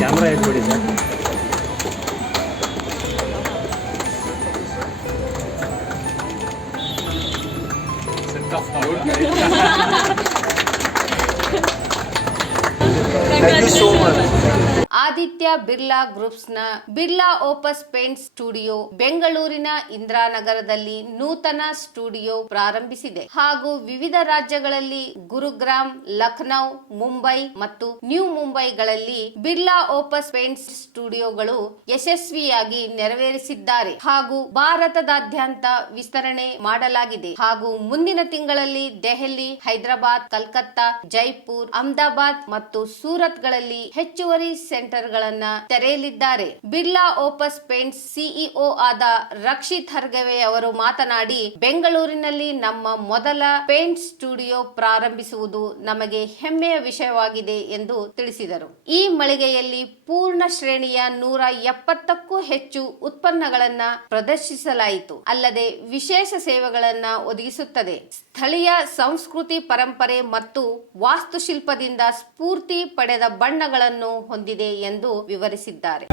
ಕ್ಯಾಮ್ರಾ ಇಟ್ಬಿಡಿ ಸರ್. Thank you so much. Aditya Birla ಗ್ರೂಪ್ಸ್ನ ಬಿರ್ಲಾ ಓಪಸ್ ಪೇಂಟ್ ಸ್ಟುಡಿಯೋ ಬೆಂಗಳೂರಿನ ಇಂದಿರಾನಗರದಲ್ಲಿ ನೂತನ ಸ್ಟುಡಿಯೋ ಪ್ರಾರಂಭಿಸಿದೆ ಹಾಗೂ ವಿವಿಧ ರಾಜ್ಯಗಳಲ್ಲಿ ಗುರುಗ್ರಾಮ್, ಲಖನೌ, ಮುಂಬೈ ಮತ್ತು ನ್ಯೂ ಮುಂಬೈಗಳಲ್ಲಿ ಬಿರ್ಲಾ ಓಪಸ್ ಪೇಂಟ್ ಸ್ಟುಡಿಯೋಗಳು ಯಶಸ್ವಿಯಾಗಿ ನೆರವೇರಿಸಿದ್ದಾರೆ ಹಾಗೂ ಭಾರತದಾದ್ಯಂತ ವಿಸ್ತರಣೆ ಮಾಡಲಾಗಿದೆ ಹಾಗೂ ಮುಂದಿನ ತಿಂಗಳಲ್ಲಿ ದೆಹಲಿ, ಹೈದರಾಬಾದ್, ಕಲ್ಕತ್ತಾ, ಜೈಪುರ್, ಅಹಮದಾಬಾದ್ ಮತ್ತು ಸೂರತ್ ಗಳಲ್ಲಿ ಹೆಚ್ಚುವರಿ ಸೆಂಟರ್ ಗಳನ್ನ ತೆರೆಯಲಿದ್ದಾರೆ. ಬಿರ್ಲಾ ಓಪಸ್ ಪೇಂಟ್ ಸಿಇಒ ಆದ ರಕ್ಷಿತ್ ಹರ್ಗವೆ ಅವರು ಮಾತನಾಡಿ, ಬೆಂಗಳೂರಿನಲ್ಲಿ ನಮ್ಮ ಮೊದಲ ಪೇಂಟ್ ಸ್ಟುಡಿಯೋ ಪ್ರಾರಂಭಿಸುವುದು ನಮಗೆ ಹೆಮ್ಮೆಯ ವಿಷಯವಾಗಿದೆ ಎಂದು ತಿಳಿಸಿದರು. ಈ ಮಳಿಗೆಯಲ್ಲಿ ಪೂರ್ಣ ಶ್ರೇಣಿಯ 170ಕ್ಕೂ ಹೆಚ್ಚು ಉತ್ಪನ್ನಗಳನ್ನ ಪ್ರದರ್ಶಿಸಲಾಯಿತು. ಅಲ್ಲದೆ ವಿಶೇಷ ಸೇವೆಗಳನ್ನ ಒದಗಿಸುತ್ತದೆ. ಸ್ಥಳೀಯ ಸಂಸ್ಕೃತಿ, ಪರಂಪರೆ ಮತ್ತು ವಾಸ್ತುಶಿಲ್ಪದಿಂದ ಸ್ಫೂರ್ತಿ ಪಡೆದ ಬಣ್ಣಗಳನ್ನು ಹೊಂದಿದೆ ಎಂದು ವಿವರಿಸಿದ್ದಾರೆ.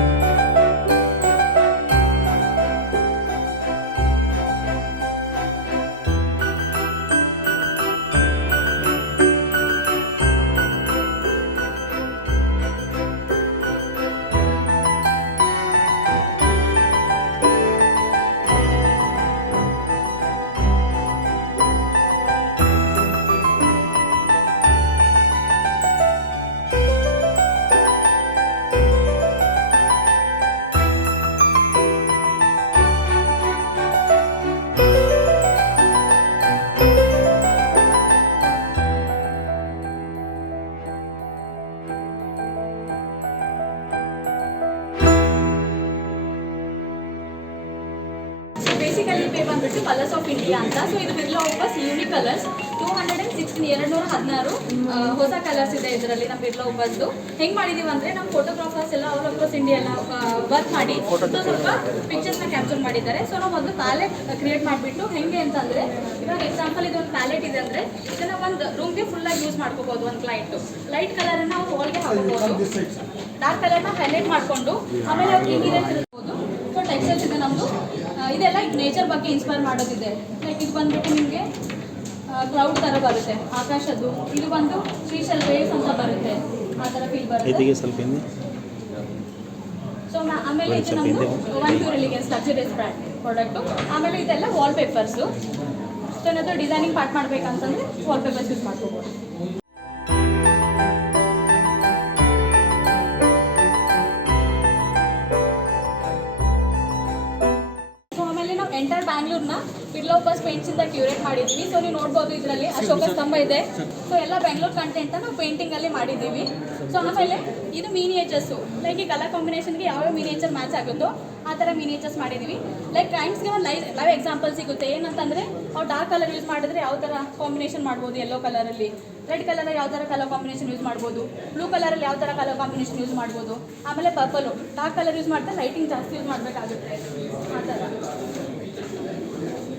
ಬೇಸಿಕಲಿ ಪೇ ಬಂದ್ಬಿಟ್ಟು ಕಲರ್ಸ್ ಆಫ್ ಇಂಡಿಯಾ ಅಂತ. ಸೊ ಇದು ಬಿರ್ಲಾ ಓಪಸ್ ಯೂನಿಕ್ ಕಲರ್ಸ್ 216 ಹೊಸ ಕಲರ್ಸ್ ಇದೆ ಇದರಲ್ಲಿ ನಮ್ಮ ಬಿರ್ಲಾ ಓಪಸ್ದು. ಹೆಂಗೆ ಮಾಡಿದೀವಿ ಅಂದರೆ ನಮ್ಮ ಫೋಟೋಗ್ರಾಫರ್ಸ್ ಎಲ್ಲ ಆಲ್ ಓವರ್ ಇಂಡಿಯಾ ಎಲ್ಲ ವರ್ಕ್ ಮಾಡಿ ಸ್ವಲ್ಪ ಪಿಕ್ಚರ್ಸ್ನ ಕ್ಯಾಪ್ಚರ್ ಮಾಡಿದ್ದಾರೆ. ಸೊ ನಾವು ಒಂದು ಪ್ಯಾಲೆಟ್ ಕ್ರಿಯೇಟ್ ಮಾಡಿಬಿಟ್ಟು ಹೆಂಗೆ ಅಂತಂದರೆ, ಇವಾಗ ಎಕ್ಸಾಂಪಲ್ ಇದೊಂದು ಪ್ಯಾಲೆಟ್ ಇದೆ ಅಂದರೆ ಇದನ್ನು ಒಂದು ರೂಮ್ಗೆ ಫುಲ್ಲಾಗಿ ಯೂಸ್ ಮಾಡ್ಕೋಬೋದು. ಒಂದು ಕ್ಲೈಂಟು ಲೈಟ್ ಕಲರನ್ನು ನಾವು ವಾಲ್ಗೆ ಹಾಕೋಬೋದು, ಡಾರ್ಕ್ ಕಲರ್ನ ಹೈಲೈಟ್ ಮಾಡಿಕೊಂಡು ಆಮೇಲೆ ಅವ್ರಿಗೆ ಇಂಟೀರಿಯರ್ಸ್ ಇರ್ಬೋದು. ಸೊ ಟೆಕ್ಸ್ಚರ್ಸ್ ಇದೆ ನಮ್ಮದು. ಇದೆಲ್ಲ ನೇಚರ್ ಬಗ್ಗೆ ಇನ್ಸ್ಪೈರ್ ಮಾಡೋದಿದೆ. ಲೈಕ್ ಇದು ಬಂದ್ಬಿಟ್ಟು ನಿಮಗೆ ಕ್ಲೌಡ್ ಥರ ಬರುತ್ತೆ, ಆಕಾಶದ್ದು. ಇದು ಬಂದು ಶ್ರೀಶೈಲ್ ವೇವ್ಸ್ ಅಂತ ಬರುತ್ತೆ, ಆ ಥರ ಫೀಲ್ ಬರುತ್ತೆ. ಸೊ ಆಮೇಲೆ ಇದು ನಮ್ಮದು 1 Pure Elegance ಲಕ್ಸುರಿಯಸ್ ಪ್ರಾಡಕ್ಟು. ಆಮೇಲೆ ಇದೆಲ್ಲ ವಾಲ್ ಪೇಪರ್ಸು. ಸೊ ಏನಾದರೂ ಡಿಸೈನಿಂಗ್ ಪಾರ್ಟ್ ಮಾಡಬೇಕಂತಂದರೆ ವಾಲ್ ಪೇಪರ್ಸ್ ಯೂಸ್ ಮಾಡ್ಕೋಬೋದು. ಎಂಟರ್ ಬ್ಯಾಂಗ್ಳೂರ್ನ ಬಿರ್ಲಾ ಓಪಸ್ ಪೇಂಟ್ಸಿಂದ ಕ್ಯೂರೇಟ್ ಮಾಡಿದ್ವಿ. ಸೊ ನೀವು ನೋಡ್ಬೋದು ಇದರಲ್ಲಿ ಅಶೋಕ ಸ್ತಂಭ ಇದೆ. ಸೊ ಎಲ್ಲ ಬೆಂಗಳೂರು ಕಂಟೆಂಟ್ ನಾವು ಪೇಂಟಿಂಗಲ್ಲಿ ಮಾಡಿದ್ದೀವಿ. ಸೊ ಆಮೇಲೆ ಇದು ಮಿನಿಯೇಚರ್ಸು, ಲೈಕ್ ಈ ಕಲರ್ ಕಾಂಬಿನೇಷನ್ಗೆ ಯಾವ್ಯಾವ ಮಿನಿಯೇಚರ್ ಮ್ಯಾಚ್ ಆಗುತ್ತೋ ಆ ಥರ ಮಿನಿಯೇಚರ್ಸ್ ಮಾಡಿದ್ದೀವಿ. ಲೈಕ್ ಕ್ಲೈಂಟ್ಸ್ಗೆ ಒಂದು ಲೈವ್ ಎಕ್ಸಾಂಪಲ್ ಸಿಗುತ್ತೆ. ಏನಂತಂದರೆ ಅವ್ರು ಡಾರ್ಕ್ ಕಲರ್ ಯೂಸ್ ಮಾಡಿದ್ರೆ ಯಾವ ಥರ ಕಾಂಬಿನೇಷನ್ ಮಾಡ್ಬೋದು, ಯೆಲ್ಲೋ ಕಲರಲ್ಲಿ, ರೆಡ್ ಕಲರ್ ಯಾವ ಥರ ಕಲರ್ ಕಾಂಬಿನೇಷನ್ ಯೂಸ್ ಮಾಡ್ಬೋದು, ಬ್ಲೂ ಕಲರಲ್ಲಿ ಯಾವ ಥರ ಕಲರ್ ಕಾಂಬಿನೇಷನ್ ಯೂಸ್ ಮಾಡ್ಬೋದು. ಆಮೇಲೆ ಪರ್ಪಲು ಡಾರ್ಕ್ ಕಲರ್ ಯೂಸ್ ಮಾಡಿದ್ರೆ ಲೈಟಿಂಗ್ ಜಾಸ್ತಿ ಯೂಸ್ ಮಾಡಬೇಕಾಗುತ್ತೆ, ಆ ಥರ.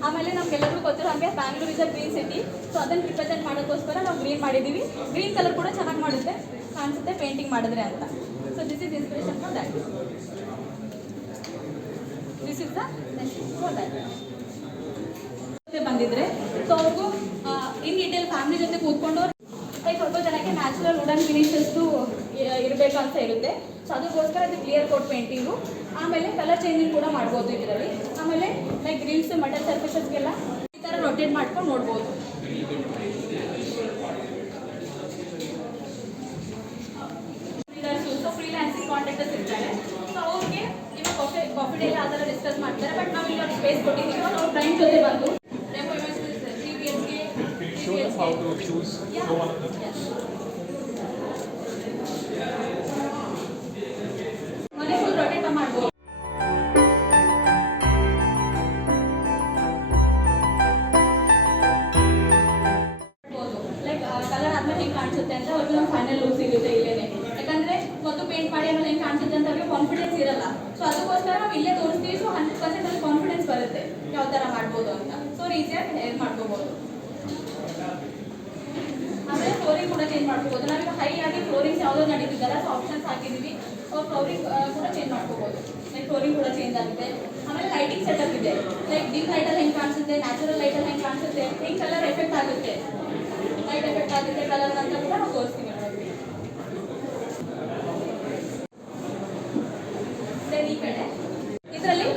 ಆಮೇಲೆ ನಮಗೆಲ್ಲರಿಗೂ ಗೊತ್ತಿರೋ ಹಾಗೆ Bangalore is a green city. So ಅದನ್ನು ರಿಪ್ರೆಸೆಂಟ್ ಮಾಡೋಕ್ಕೋಸ್ಕರ ನಾವು ಗ್ರೀನ್ ಮಾಡಿದ್ದೀವಿ. ಗ್ರೀನ್ ಕಲರ್ ಕೂಡ ಚೆನ್ನಾಗಿ ಮಾಡುತ್ತೆ ಕಾಣಿಸುತ್ತೆ ಪೇಂಟಿಂಗ್ ಮಾಡಿದ್ರೆ ಅಂತ. So this is inspiration for that. This is the for that. ಬಂದಿದ್ರೆ ಸೊ ಅವ್ರಿಗೂ ಇನ್ ಡೀಟೇಲ್ ಫ್ಯಾಮಿಲಿ ಜೊತೆ ಕೂತ್ಕೊಂಡು ಲೈಕ್ ಸ್ವಲ್ಪ ಜನಕ್ಕೆ ನ್ಯಾಚುರಲ್ ವುಡನ್ ಫಿನಿಷಸ್ದು ಇರಬೇಕು ಅಂತ ಇರುತ್ತೆ. ಸೊ ಅದಕ್ಕೋಸ್ಕರ ಅದು ಕ್ಲಿಯರ್ ಕೋಟ್ ಪೇಂಟಿಂಗು. ಆಮೇಲೆ ಕಲರ್ ಚೇಂಜಿಂಗ್ ಕೂಡ ಮಾಡ್ಬೋದು ಇದರಲ್ಲಿ. ಆಮೇಲೆ ಲೈಕ್ ಗ್ರಿಲ್ಸ್, ಮಟಲ್ ಸರ್ಫೇಸಸ್ಗೆಲ್ಲ ಈ ಥರ ರೊಟೇಟ್ ಮಾಡ್ಕೊಂಡು ನೋಡ್ಬೋದು. ಸೊ ಫ್ರೀಲ್ಯಾನ್ಸಿಂಗ್ ಕಾಂಟ್ರಾಕ್ಟರ್ಸ್ ಇರ್ತಾರೆ. ಸೊ ಅವ್ರಿಗೆ ಇವಾಗ ಕಾಫಿ ಡೇಲಿ ಆ ಥರ ಡಿಸ್ಕಸ್ ಮಾಡ್ತಾರೆ. ಬಟ್ ನಾವು ಇಲ್ಲಿ ಸ್ಪೇಸ್ ಕೊಟ್ಟಿದ್ದೀವಿ. ಅವ್ರ ಕ್ಲೈಂಟ್ ಜೊತೆ ಬಂದು ಮನೆ ಫುಲ್ ರೊಟೇಟ್ ಮಾಡ್ಬೋದು. ಲೈಕ್ ಕಲರ್ ಆದ್ಮೇಲೆ ಹೆಂಗೆ ಕಾಣಿಸುತ್ತೆ ಅಂತ ಅವ್ರಿಗೆ ಒಂದು ಫೈನಲ್ ಲುಕ್ ಸಿಗುತ್ತೆ ಇಲ್ಲೇನೆ. ಯಾಕಂದ್ರೆ ಮೊದಲು ಪೇಂಟ್ ಮಾಡಿ ಆಮೇಲೆ ಹೆಂಗೆ ಕಾಣಿಸುತ್ತೆ ಅಂತ ಅವ್ರಿಗೆ ಕಾನ್ಫಿಡೆನ್ಸ್ ಇರಲ್ಲ. ಸೊ ಅದಕ್ಕೋಸ್ಕರ ನಾವು ಇಲ್ಲೇ ತೋರಿಸ್ತೀವಿ. ಸೊ 100% ಅಲ್ಲಿ ಕಾನ್ಫಿಡೆನ್ಸ್ ಬರುತ್ತೆ ಯಾವ ಥರ ಮಾಡ್ಬೋದು ಅಂತ. ಸೊ ಈಸಿಯಾಗಿ ಮಾಡ್ಕೋಬೋದು. ಚೇಂಜ್ ಮಾಡ್ಕೋಬೋದು. ನಾವೀಗ ಹೈ ಆಗಿ ಫ್ಲೋರಿಂಗ್ಸ್ ಯಾವುದೋ ನಡೀತಿದ್ದಲ್ಲ, ಸೊ ಆಪ್ಷನ್ಸ್ ಹಾಕಿದ್ದೀವಿ. ಫ್ಲೋರಿಂಗ್ ಕೂಡ ಚೇಂಜ್ ಮಾಡ್ಕೋಬೋದು. ಲೈಕ್ ಫ್ಲೋರಿಂಗ್ ಕೂಡ ಚೇಂಜ್ ಆಗುತ್ತೆ. ಆಮೇಲೆ ಲೈಟಿಂಗ್ ಸೆಟಪ್ ಇದೆ. ಲೈಕ್ ಡಿಮ್ ಲೈಟಲ್ಲಿ ಹೆಂಗೆ ಕಾಣಿಸುತ್ತೆ, ನ್ಯಾಚುರಲ್ ಲೈಟಲ್ಲಿ ಹೆಂಗೆ ಕಾಣಿಸುತ್ತೆ, ಹೆಂಗೆ ಕಲರ್ ಎಫೆಕ್ಟ್ ಆಗುತ್ತೆ, ಲೈಟ್ ಎಫೆಕ್ಟ್ ಆಗುತ್ತೆ ಕಲರ್ ಅಂತ ಕೂಡ ನಾವು ತೋರಿಸ್ತೀವಿ ಮೇಡಮ್. ಈ ಕಡೆ ಇದರಲ್ಲಿ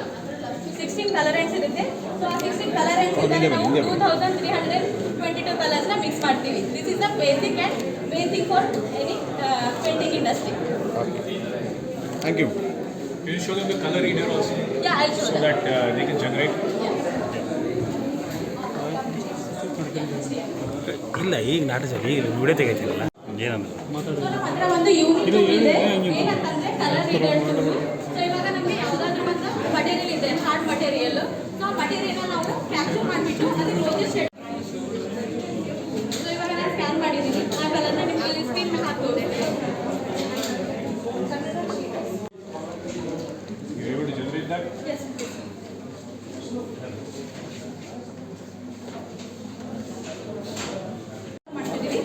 16 ಕಲರೆಂಟ್ಸ್ ಇರುತ್ತೆ. ಸೊ ಆ 16 ಕಲರೆಂಟ್ಸ್ ಇದ್ದರೆ ನಾವು 2322 ಕಲರ್ಸ್ನ ಮಿಕ್ಸ್ ಮಾಡ್ತೀವಿ. This is the basic and basic for any painting industry. Thank you. Can you show them the color reader also? Yeah, I'll show So them. that they can generate. ಇಲ್ಲ ಈಗ ನಾಟ ಸರ್ ಈಗ ವಿಡಿಯೋ ತೆಗಿತೀರಲ್ಲ ಏನಂದ್ರೆ ಸೊ ನಮ್ಮ ಹತ್ರ ಒಂದು ಯೂನಿಕ್ ಇದೆ. ಏನಂತಂದ್ರೆ ಕಲರ್ ರೀಡರ್ ಟೂಲ್. ಸೊ ಇವಾಗ ನಮಗೆ ಯಾವುದಾದ್ರೂ ಒಂದು ಮಟೀರಿಯಲ್ ಇದೆ, ಹಾರ್ಡ್ ಮಟೀರಿಯಲ್. ಸೊ ಆ ಮಟೀರಿಯಲ್ನ ನಾವು ಕ್ಯಾಪ್ಚರ್ ಮಾಡಿಬಿಟ್ಟು ಅದಕ್ಕೆ ರೋಜಸ್ ಶೇಡ್. ಸೊ ಇವಾಗ ನಾನು ಸ್ಕ್ಯಾನ್ ಮಾಡಿದ್ದೀನಿ. ಆ ಕಲರ್ನ ನಿಮಗೆ ಸ್ಕ್ರೀನ್ ಮೇಲೆ ಹಾಕ್ಬೋದು. You're able to generate that? Yes. ಮಾಡ್ತಿದ್ದೀವಿ.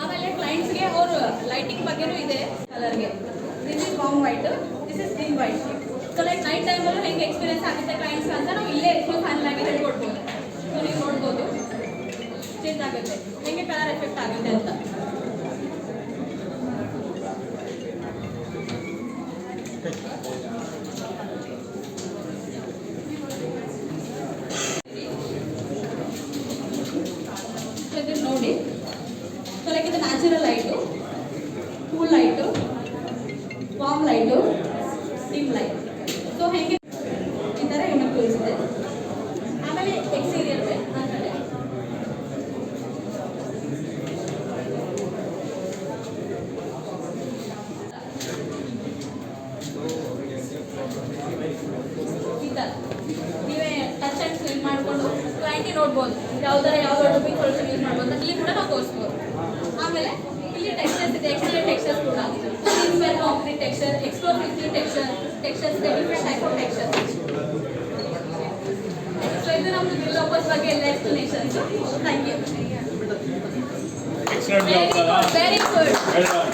ಆಮೇಲೆ ಕ್ಲೈಂಟ್ಸ್ಗೆ ಅವರು ಲೈಟಿಂಗ್ ಬಗ್ಗೆನೂ ಇದೆ. ಕಲರ್ಗೆ this is warm white, this is dim white. So like night ಟೈಮಲ್ಲೂ ಹೆಂಗೆ ಎಕ್ಸ್ಪೀರಿಯನ್ಸ್ ಆಗುತ್ತೆ ಕ್ಲೈಂಟ್ಸ್ ಅಂತ ನಾವು ಇಲ್ಲೇ ಫೈನಲ್ ಆಗಿ ಹೇಳ್ಕೊಡ್ಬೋದು. ಸೊ ನೀವು ನೋಡ್ಬೋದು ಚೇಂಜ್ ಆಗುತ್ತೆ, ಹೆಂಗೆ ಕಲರ್ ಎಫೆಕ್ಟ್ ಆಗುತ್ತೆ ಅಂತ. ಸೊ ಇದನ್ನು ನೋಡಿ. ಸೊ ಲೈಕ್ ಇದು natural light, cool light, warm light, dim light. So ಹೇಗೆ ಈ ಥರ ಯೂನಿಕ್ ಟೂಲ್ಸ್ ಇದೆ. ಆಮೇಲೆ ಎಕ್ಸ್ಟೀರಿಯರ್ ಆ ಕಡೆ ಈ ಥರ ನೀವೇ ಟಚ್ ಆ್ಯಂಡ್ ಫೀಲ್ ಮಾಡಿಕೊಂಡು ಕ್ಲೈಂಟಿಗೆ ನೋಡ್ಬೋದು ಯಾವ್ದಾರ ಯಾವ ಡುಪಿಂಗ್ ಸೊಲ್ಯೂಷನ್ ಯೂಸ್ ಮಾಡ್ಬೋದು ಅಂತ ಇಲ್ಲಿ ಕೂಡ ನಾವು ತೋರಿಸ್ಬೋದು. ಆಮೇಲೆ ಇಲ್ಲಿ ಟೆಕ್ಸ್ಚರ್ಸ್ ಇದೆ, ಎಕ್ಸ್ಟೀರಿಯರ್ ಟೆಕ್ಸ್ಚರ್ಸ್ ಕೂಡ. Inspire concrete texture, explore fifty textures different type of textures. So ಇದು ನಮ್ಮದು ಬಿಲ್ ಆಫರ್ಸ್ ಬಗ್ಗೆ ಎಲ್ಲ explanations. Thank you. Excellent job, Prada. Very good. Well done.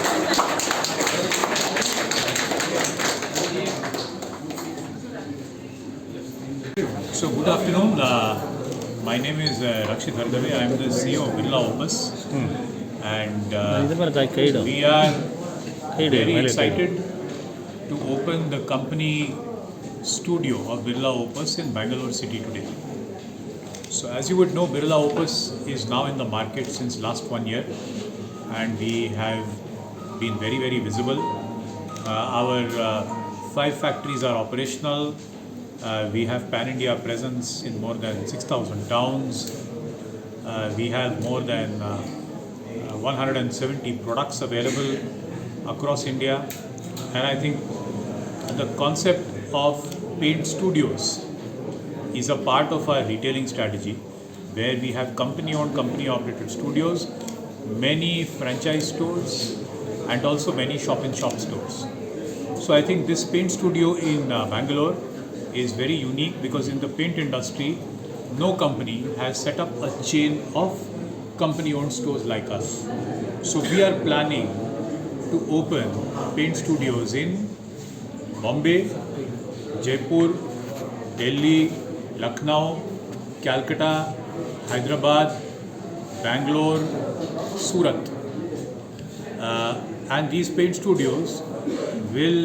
So good afternoon. My name is Rakshit Hardave. I am the CEO of Birla Opus, and ಇದು ಬರುತ್ತೆ ಕೈಡು we are Hey, very Mele. excited to open the company studio of Birla Opus in Bangalore city today. So as you would know, Birla Opus is now in the market since last 1 year, and we have been very, very visible. Our 5 factories are operational. We have pan-India presence in more than 6,000 towns. We have more than 170 products available across India, and I think the concept of paint studios is a part of our retailing strategy, where we have company-owned, company-operated studios, many franchise stores, and also many shop-in-shop stores. So I think this paint studio in Bangalore is very unique, because in the paint industry, no company has set up a chain of company-owned stores like us. So we are planning to open paint studios in Bombay, Jaipur, Delhi, Lucknow, Calcutta, Hyderabad, Bangalore, Surat. And these paint studios will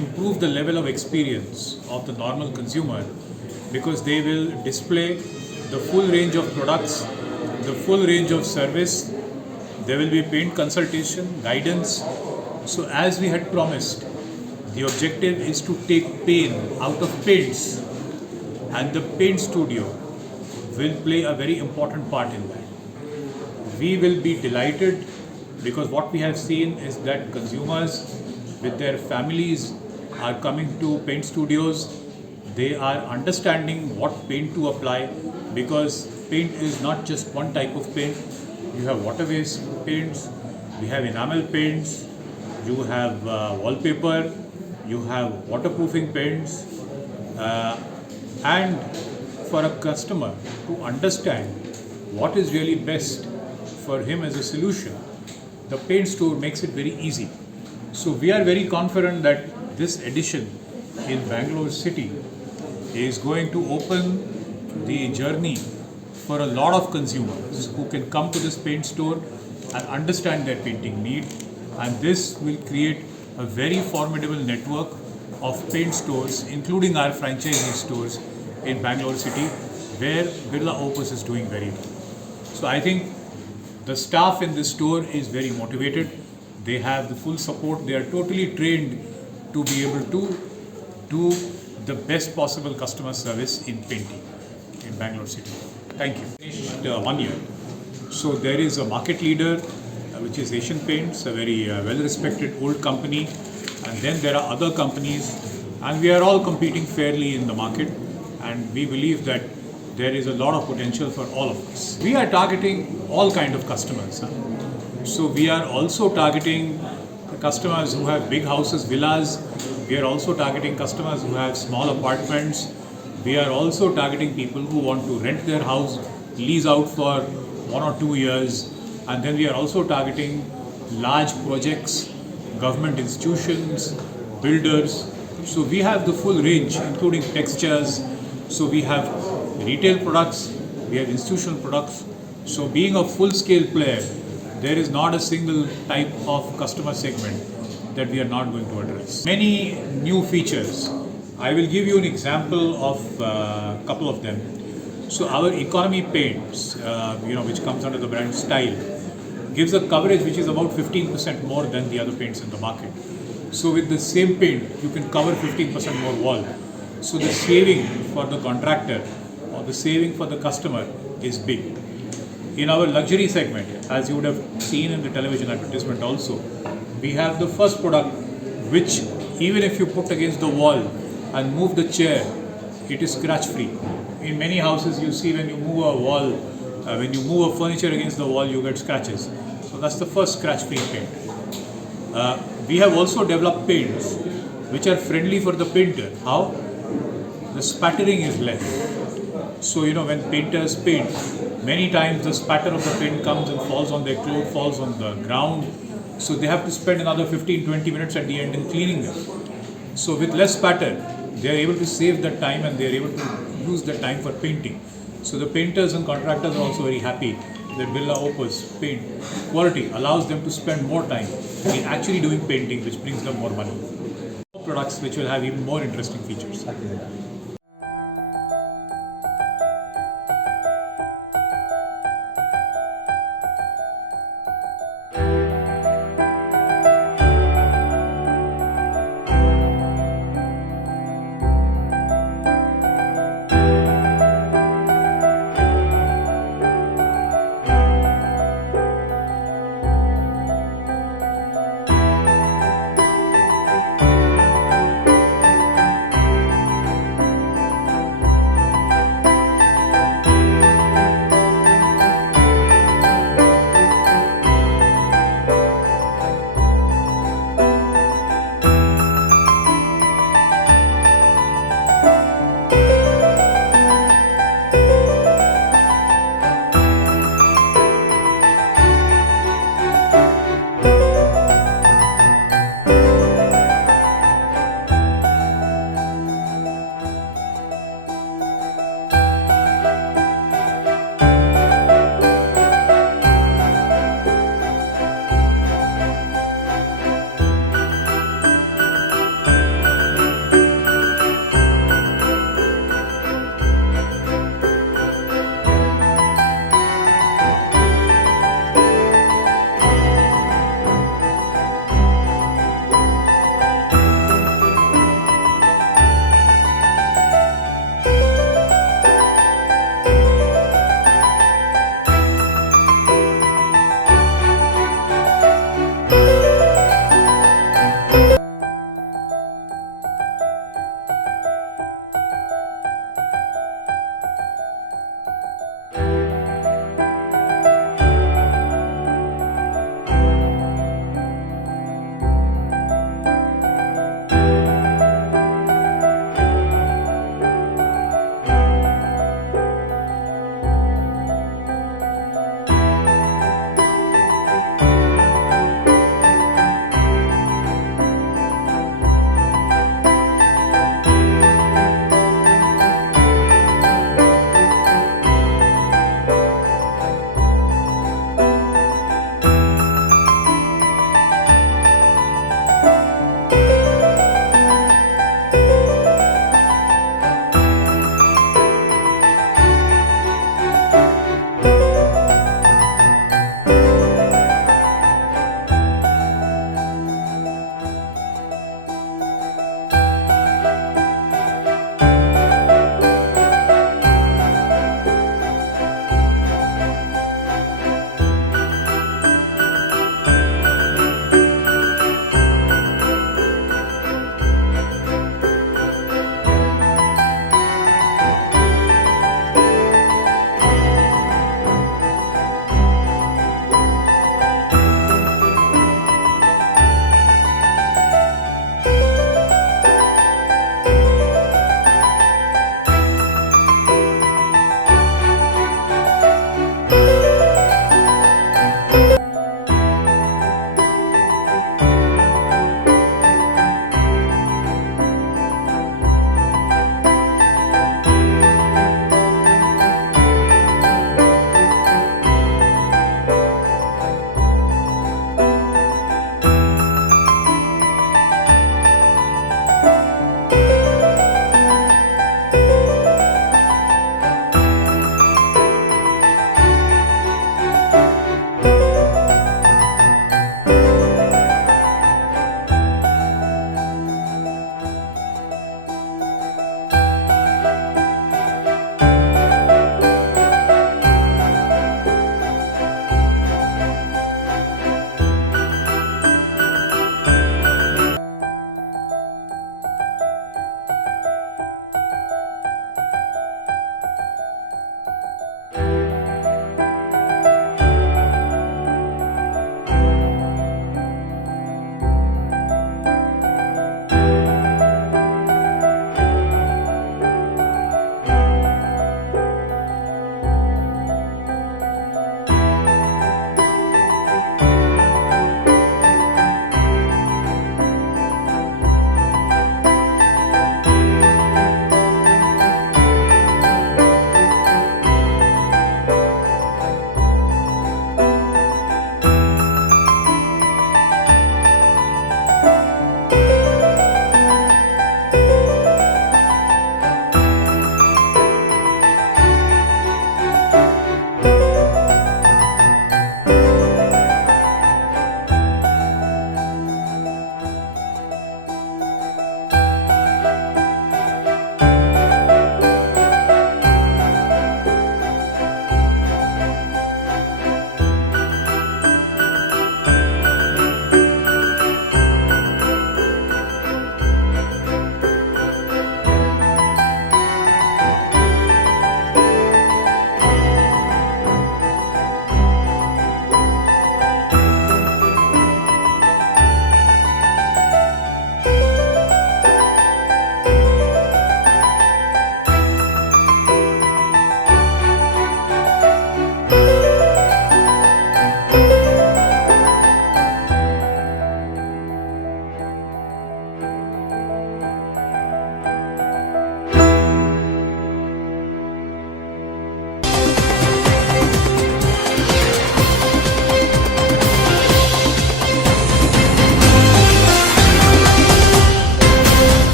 improve the level of experience of the normal consumer, because they will display the full range of products, the full range of service. There will be paint consultation, guidance. So as we had promised, the objective is to take pain out of paints, and the paint studio will play a very important part in that. We will be delighted, because what we have seen is that consumers with their families are coming to paint studios. They are understanding what paint to apply, because paint is not just one type of paint. You have water-based paints, we have enamel paints, you have wallpaper, you have waterproofing paints, and for a customer to understand what is really best for him as a solution, the paint store makes it very easy. So we are very confident that this addition in Bangalore city is going to open the journey for a lot of consumers who can come to this paint store and understand their painting need, and this will create a very formidable network of paint stores, including our franchisee stores in Bangalore city, where Birla Opus is doing very well. So I think the staff in this store is very motivated. They have the full support. They are totally trained to be able to do the best possible customer service in painting in Bangalore city. Thank you. Finished 1 year. So there is a market leader, which is Asian Paints, a very well-respected old company, and then there are other companies, and we are all competing fairly in the market, and we believe that there is a lot of potential for all of us. We are targeting all kind of customers. So we are also targeting the customers who have big houses, villas. We are also targeting customers who have small apartments. We are also targeting people who want to rent their house, lease out for 1 or 2 years. And then we are also targeting large projects, government institutions, builders. So we have the full range, including textures. So we have retail products, we have institutional products. So being a full-scale player, there is not a single type of customer segment that we are not going to address. Many new features. I will give you an example of a couple of them. So our economy paints, which comes under the brand Style, gives a coverage which is about 15% more than the other paints in the market. So with the same paint, you can cover 15% more wall. So the saving for the contractor or the saving for the customer is big. In our luxury segment, as you would have seen in the television advertisement also, we have the first product which, even if you put against the wall and move the chair, it is scratch free. In many houses you see when you move a wall, when you move a furniture against the wall, you get scratches. So that's the first scratch free paint. We have also developed paints which are friendly for the painter. How? The spattering is less. So when painters paint, many times the spatter of the paint comes and falls on their clothes, falls on the ground. So they have to spend another 15-20 minutes at the end in cleaning them. So with less spatter, they are able to save that time and they are able to use that time for painting. So the painters and contractors are also very happy that Birla Opus paint quality allows them to spend more time in actually doing painting, which brings them more money. Products which will have even more interesting features.